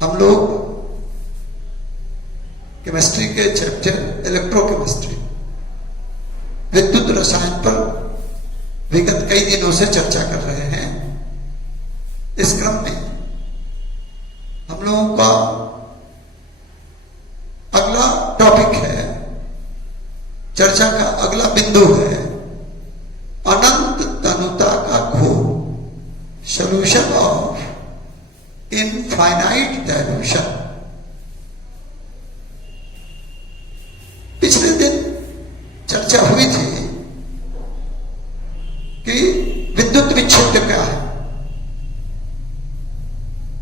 हम लोग केमिस्ट्री के चैप्टर इलेक्ट्रोकेमिस्ट्री विद्युत रसायन पर विगत कई दिनों से चर्चा कर रहे हैं। इस क्रम में हम लोगों का अगला टॉपिक है, चर्चा का अगला बिंदु है अनंत तनुता का घोल, सॉल्यूशन ऑफ इनफाइनाइट डायल्यूशन। पिछले दिन चर्चा हुई थी कि विद्युत विच्छेद क्या है।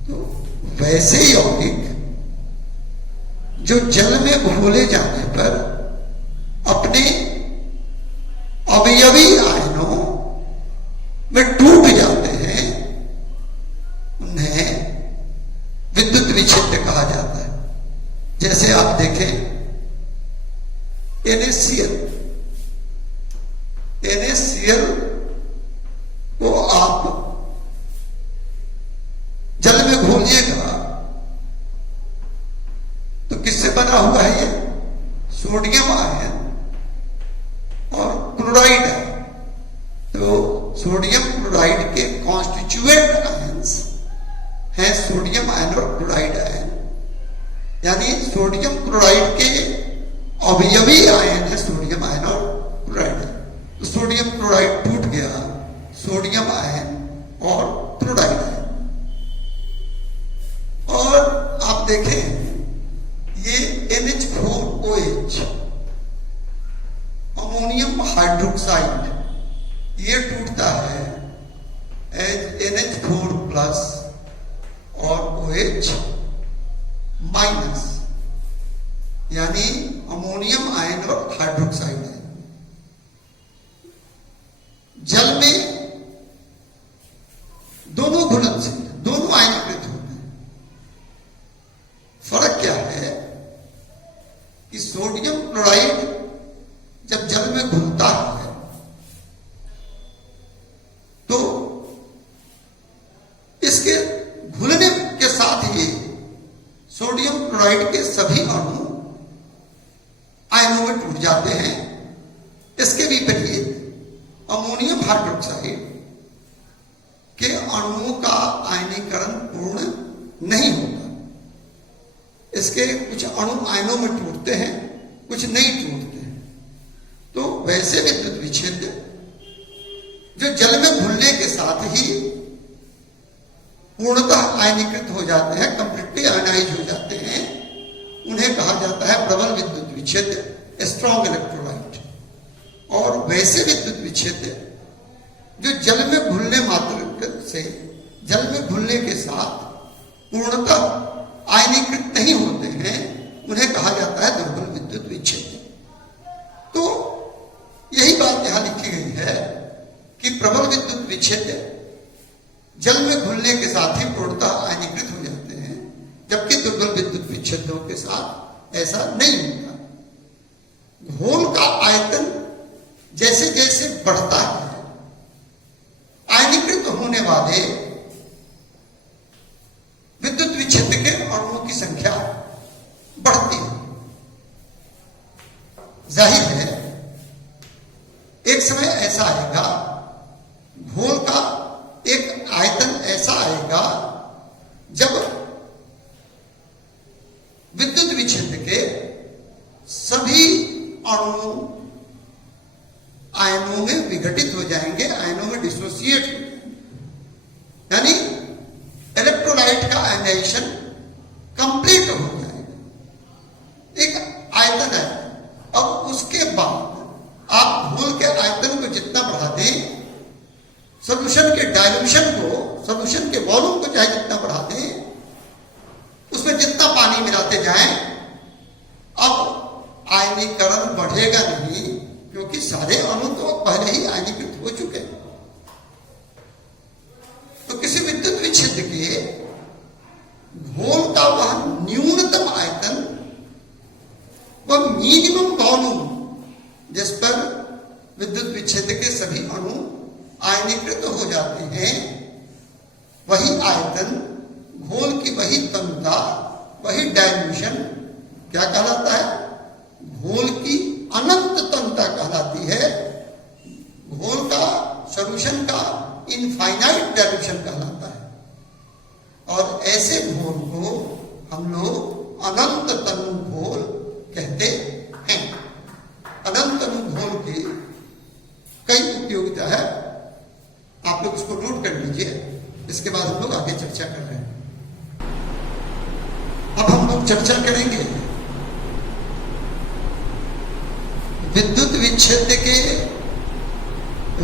तो वैसे यौगिक जो जल में घोले जाने पर अपने अवयवी आयनों में टूट जाते हैं, उन्हें विद्युत विच्छेद कहा जाता है। जैसे आप देखें NaCl को आप जल में घोलिएगा तो किससे बना हुआ है? ये सोडियम आयन और क्लोराइड है। तो सोडियम क्लोराइड के कॉन्स्टिट्यूएंट आयंस हैं सोडियम आयन और क्लोराइड आयन, यानी सोडियम क्लोराइड के अवयवी आयन है सोडियम आयन और क्लोराइड। तो सोडियम क्लोराइड टूट गया, सोडियम आयन और क्लोराइड आयन। और आप देखें ये NH4OH अमोनियम हाइड्रोक्साइड, ये टूटता है NH4 प्लस और OH माइनस, यानी अमोनियम आयन और हाइड्रोक्साइड आयन। जल में दोनों घुलनशील, दोनों आयनीकृत होते हैं। फर्क क्या है कि सोडियम क्लोराइड जब जल में घुलता है तो इसके घुलने के साथ ही सोडियम क्लोराइड के सभी अणु आयनों में टूट जाते हैं। इसके विपरीत अमोनियम हाइड्रोक्साइड के अणुओं का आयनीकरण पूर्ण नहीं होता। इसके कुछ अणु आयनों में टूटते हैं, कुछ नहीं टूटते हैं। तो वैसे विद्युत विच्छेद जो जल में घुलने के साथ ही पूर्णतः आयनीकृत हो जाते हैं, कंप्लीटली आयनाइज हो जाते हैं, उन्हें कहा जाता है प्रबल विद्युत विच्छेद, स्ट्रॉन्ग इलेक्ट्रोलाइट। और वैसे विद्युत विच्छेद जो जल में घुलने मात्र से, जल में घुलने के साथ पूर्णतः आयनीकृत नहीं होते हैं, उन्हें कहा जाता है दुर्बल विद्युत विच्छेद। तो यही बात यहां लिखी गई है कि प्रबल विद्युत विच्छेद जल में घुलने के साथ ही पूर्णतः आयनीकृत हो जाते हैं, जबकि दुर्बल विद्युत विच्छेदों के साथ ऐसा नहीं होता। घोल का आयतन जैसे जैसे बढ़ता है, आयनीकृत होने वाले विद्युत विच्छेद के अणुओं की संख्या बढ़ती है। जाहिर है एक समय ऐसा आएगा, घोल का एक आयतन ऐसा आएगा जब विद्युत विच्छेद के सभी अणु आयनों में विघटित हो जाएंगे, आयनों में डिसोसिएट हो जाएंगे, यानी इलेक्ट्रोलाइट का आयनाइजेशन कंप्लीट हो जाएगा। एक आयतन है। अब उसके बाद आप घोल के आयतन को जितना बढ़ा दें, सॉल्यूशन के डाइल्यूशन को, सॉल्यूशन के वॉल्यूम को चाहे जितना बढ़ा दें, उसमें जितना पानी मिलाते जाएं, अब आयनीकरण बढ़ेगा नहीं, क्योंकि सारे अणु तो पहले ही आयनीकृत हो चुके हैं। तो किसी विद्युत विच्छेद के घोल का वह न्यूनतम आयतन, वह मिनिमम वॉल्यूम जिस पर विद्युत विच्छेद के सभी अणु आयनीकृत हो जाते हैं, वही आयतन, घोल की वही तनुता वही डायल्यूशन क्या कहलाता है? घोल की अनंत तंत्रता कहलाती है। घोल का सॉल्यूशन का इनफाइनाइट डायल्यूशन कहलाता है। और ऐसे घोल को हम लोग अनंत तनु घोल कहते हैं। अनंत तनु घोल की कई उपयोगिता है, आप लोग उसको नोट कर लीजिए। इसके बाद हम लोग आगे चर्चा कर रहे हैं। अब हम लोग चर्चा करेंगे विद्युत विच्छेद के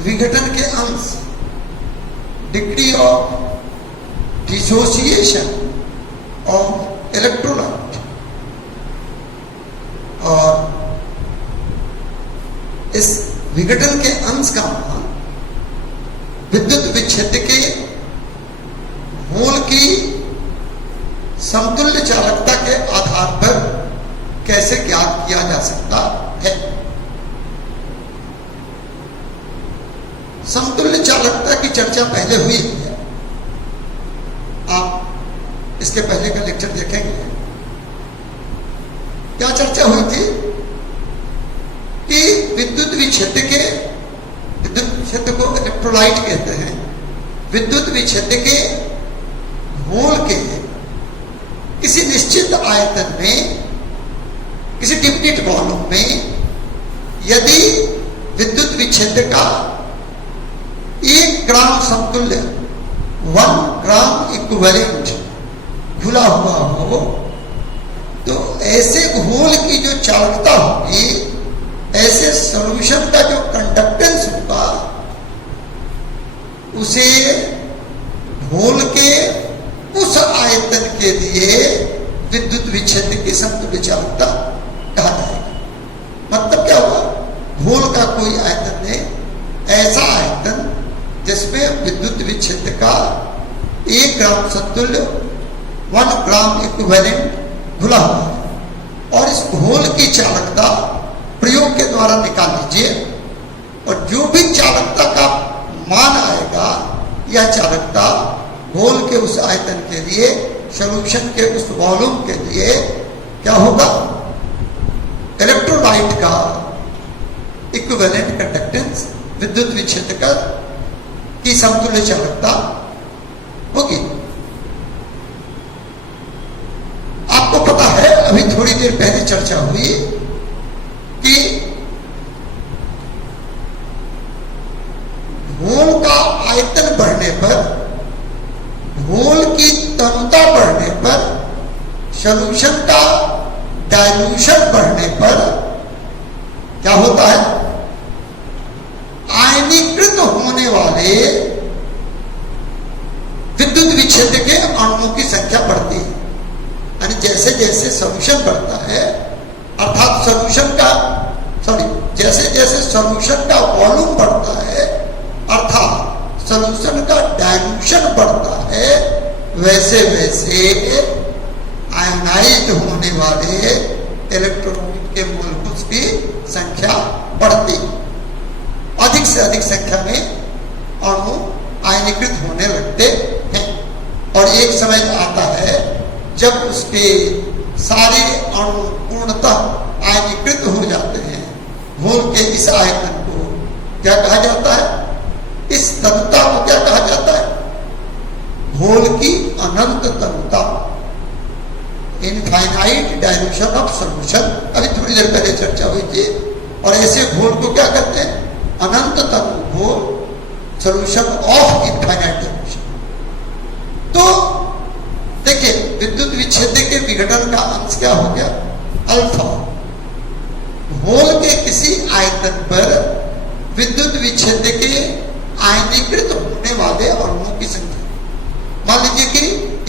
विघटन के अंश, degree of dissociation of electrolyte. और इस विघटन के अंश का मान विद्युत विच्छेद के घोल की समतुल्य चालकता के आधार पर कैसे ज्ञात किया जा सकता है। समतुल्य चालकता की चर्चा पहले हुई है, आप इसके पहले का लेक्चर देखेंगे। क्या चर्चा हुई थी कि विद्युत विच्छेद को इलेक्ट्रोलाइट कहते हैं। विद्युत विच्छेद के घोल के किसी निश्चित आयतन में, किसी डिफिनिट वॉल्यूम में यदि विद्युत विच्छेद का 1 ग्राम समतुल्य 1 ग्राम इक्विवेलेंट घुला हुआ हो, तो ऐसे घोल की जो चालकता होगी, ऐसे सॉल्यूशन का जो कंडक्टेंस होगा, उसे घोल के उस आयतन के लिए विद्युत विच्छेद की समतुल्य चालकता कहा जाएगा। मतलब क्या हुआ? घोल का कोई आयतन है, ऐसा आयतन जिसमें विद्युत विच्छेद का 1 ग्राम समतुल्य 1 ग्राम इक्विवेलेंट घुला हुआ है, और इस घोल की चालकता प्रयोग के द्वारा निकाल लीजिए, और जो भी चालकता का मान आएगा, यह चालकता घोल के उस आयतन के लिए, सॉल्यूशन के उस वॉल्यूम के लिए क्या होगा? इलेक्ट्रोलाइट का इक्विवेलेंट कंडक्टेंस, विद्युत विच्छेद का की समतुल्य चालकता होगी। आपको पता है, अभी थोड़ी देर पहले चर्चा हुई कि घोल का आयतन बढ़ने पर, घोल की तनुता बढ़ने पर, सॉल्यूशन का डाइल्यूशन बढ़ने पर क्या होता है? आयनीकृत होने वाले विद्युत विच्छेद के अणुओं की संख्या बढ़ती है। यानी जैसे जैसे सॉल्यूशन बढ़ता है, अर्थात जैसे जैसे सॉल्यूशन का वॉल्यूम बढ़ता है, अर्थात सॉल्यूशन का डाइल्यूशन बढ़ता है, वैसे वैसे आयनाइज्ड होने वाले इलेक्ट्रॉन के मोलकुल्स की संख्या बढ़ती। अधिक से अधिक संख्या में अणु आयनीकृत होने लगते हैं, और एक समय आता है जब उसके सारे अणु पूर्णतः आयनीकृत हो जाते हैं। घोल के इस आयतन को क्या कहा जाता है? इस तनुता को क्या कहा जाता है? घोल की अनंत तनुता, इनफाइनाइट डाइल्यूशन ऑफ सॉल्यूशन। अभी थोड़ी देर पहले चर्चा हुई थी। और ऐसे घोल को क्या कहते हैं? अनंत तनु घोल, सॉल्यूशन ऑफ इनफाइनाइट डाइल्यूशन। तो देखिए, विद्युत विच्छेद के विघटन का अंश क्या हो गया? अल्फा। घोल के किसी आयतन पर विद्युत विच्छेद के आयनीकृत होने वाले अणुओं की संख्या, मान लीजिए कि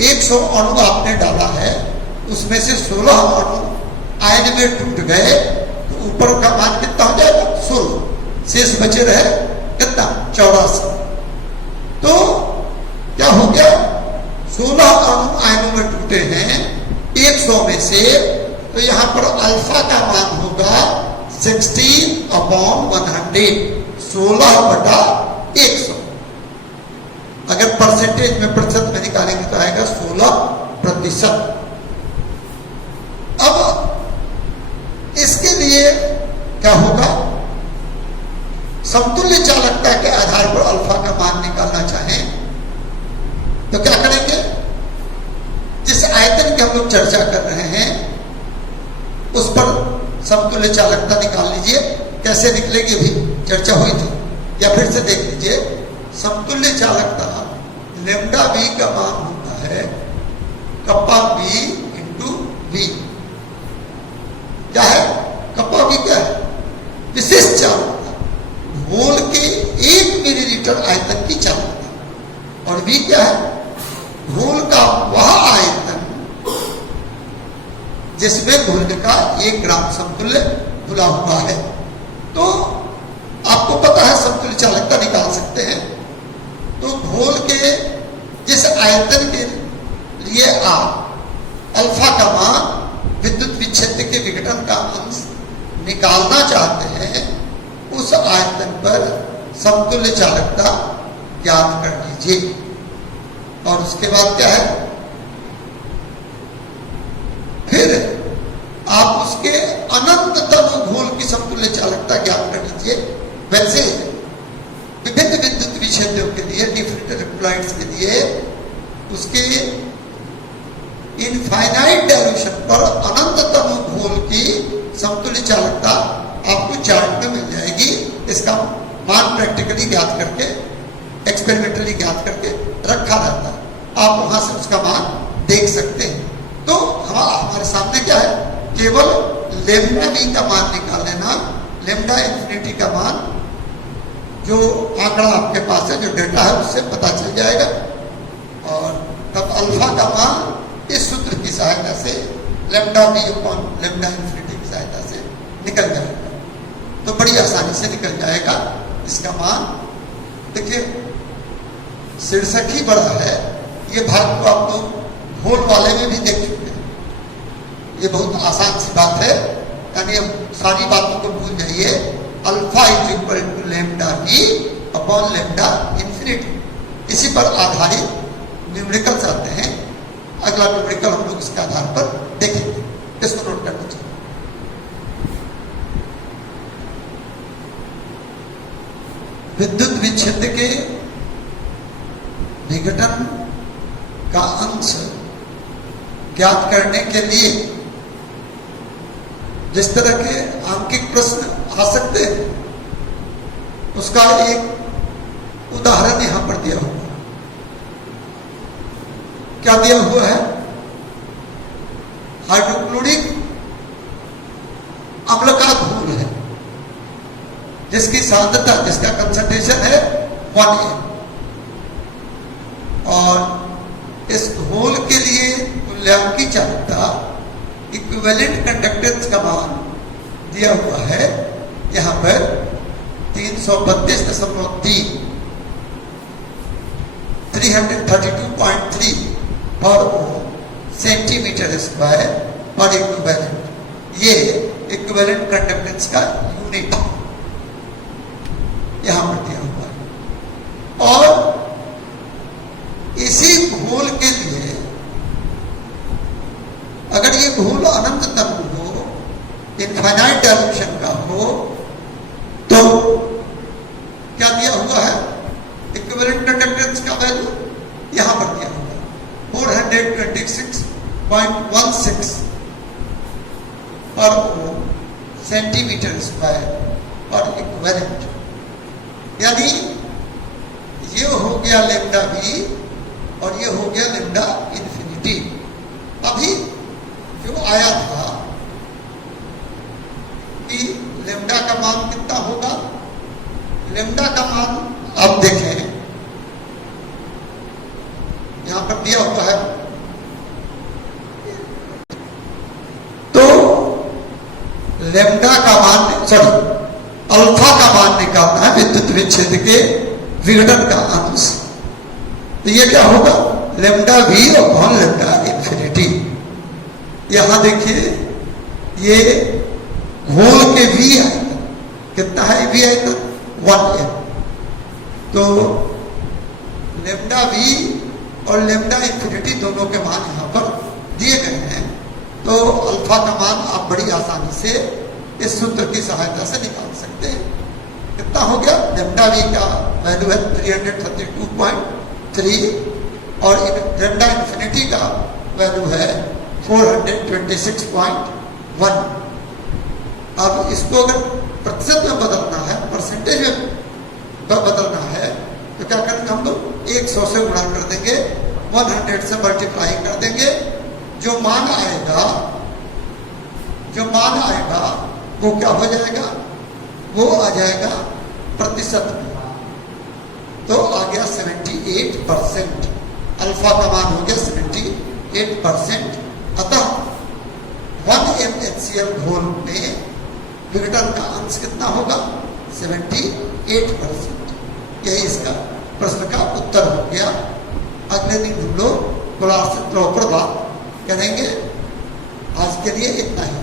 100 अणु आपने डाला है, उसमें से 16 अणु आयन में टूट गए, तो ऊपर का मान कितना हो जाएगा? 16। शेष बचे रहे कितना? 84। तो क्या हो गया? 16 अणु आयनों में टूटे हैं 100 में से, तो यहां पर अल्फा का मान होगा 16/100, 16/100। अगर परसेंटेज में, प्रतिशत में निकालेंगे तो आएगा 16%। समतुल्य चालकता के आधार पर अल्फा का मान निकालना चाहें तो क्या करेंगे? जिस आयतन की हम लोग चर्चा कर रहे हैं उस पर समतुल्य चालकता निकाल लीजिए। कैसे निकलेगी भी चर्चा हुई थी, या फिर से देख लीजिए। समतुल्य चालकता लेमडा वी का मान होता है कप्पा वी इंटू वी। क्या है? कप्पा वी क्या है? विशिष्ट चालकता, घोल के 1 मिलीलीटर आयतन की चालकता। और वी क्या है? घोल का वह आयतन जिसमें घोल का 1 ग्राम समतुल्य घुला हुआ है। तो आपको पता है समतुल्य चालकता निकाल सकते हैं। तो घोल के जिस आयतन के लिए आप अल्फा का मान विद्युत विच्छेद के विघटन का अंश निकालना चाहते हैं, उस आयतन पर समतुल्य चालकता ज्ञात कर लीजिए। और उसके बाद क्या है? फिर आप उसके अनंततम घोल की समतुल्य चालकता ज्ञात कर लीजिए। वैसे विभिन्न विद्युत विच्छेदों के लिए, डिफरेंट इलेक्ट्रोलाइट्स के लिए, उसके इनफाइनाइट डायल्यूशन पर अनंततम घोल की समतुल्य चालकता आपको चार्ट में मिल जाएगी। इसका मान प्रैक्टिकली ज्ञात करके, एक्सपेरिमेंटली ज्ञात करके रखा रहता है। आप वहां से उसका मान देख सकते हैं। तो हमारे सामने क्या है? केवल लेमडा वी का मान निकाल लेना। लेमडा इंफिनिटी का मान जो आंकड़ा आपके पास है, जो डेटा है, उससे पता चल जाएगा। और तब अल्फा का मान इस सूत्र की सहायता से lambda V upon lambda infinity की सहायता से निकल जाएगा। तो बड़ी आसानी से निकल जाएगा इसका मान। देखिए शीर्षक ही बड़ा है। ये भाग तो आप लोग घोल वाले में भी देख चुके हैं। ये बहुत आसान सी बात है, यानी अब सारी बातों को भूल जाइए। Alpha is equal to lambda V upon lambda infinity. इसी पर आधारित न्यूमेरिकल्स आते हैं। अगला न्यूमेरिकल हम लोग इसके आधार पर देखेंगे। इसको नोट करना चाहिए। विद्युत विच्छेद के विघटन का अंश ज्ञात करने के लिए जिस तरह के आंकिक प्रश्न आ सकते हैं, उसका एक उदाहरण यहां पर दिया हुआ है। क्या दिया हुआ है? हाइड्रोक्लोरिक अम्ल का घोल है जिसकी सांद्रता, जिसका कंसंट्रेशन है 1 और इस घोल के लिए तुल्यांकी चालकता, इक्विवेलेंट कंडक्टेंस का मान दिया हुआ है यहां पर 332.3 332.3 पर सेंटीमीटर स्क्वायर पर इक्विवेलेंट। ये इक्विवेलेंट कंडक्टेंस का यूनिट यहां पर दिया हुआ है। और इसी घोल के लिए अगर ये घोल अनंततम हो, इनफाइनाइट डायल्यूशन का हो, तो क्या दिया हुआ है? इक्विवेलेंट कंडक्टेंस का वैल्यू यहां पर दिया हुआ है 426.16 पर सेंटीमीटर स्क्वायर पर इक्विवेलेंट। यानी ये हो गया लेमडा वी और ये हो गया लेमडा इंफिनिटी। अभी जो आया था कि लेमडा का मान कितना होगा? लेमडा का मान आप देखें यहां पर दिया हुआ है। तो लेमडा का मान, सॉरी, अल्फा का मान निकालना है विद्युत विच्छेद के विघटन का अंश। तो ये क्या होगा? Lambda V upon lambda infinity. यहां देखिए ये घोल के वी है, कितना है वी है? तो 1 तो लेमडा वी और लेमडा इंफिनिटी दोनों के मान यहां पर दिए गए हैं। तो अल्फा का मान आप बड़ी आसानी से इस सूत्र की सहायता से निकाल सकते हैं। कितना हो गया, लेमडा वी का वैल्यू है 332.3 और लेमडा इन्फिनिटी का वैल्यू है 426.1। अब इसको अगर प्रतिशत में बदलना है, परसेंटेज में बदलना है, तो क्या करेंगे हम लोग 100 से गुणा कर देंगे, 100 से मल्टीप्लाई कर देंगे। जो मान आएगा वो क्या हो जाएगा, वो आ जाएगा प्रतिशत में। तो आ गया 78%, अल्फा का मान हो गया 78%। अतः 1 mHCl घोल में विघटन का अंश कितना होगा, 78%। यही इसका प्रश्न का उत्तर हो गया। अगले दिन हम लोग थोड़ा से प्रभाव करेंगे। आज के लिए इतना ही।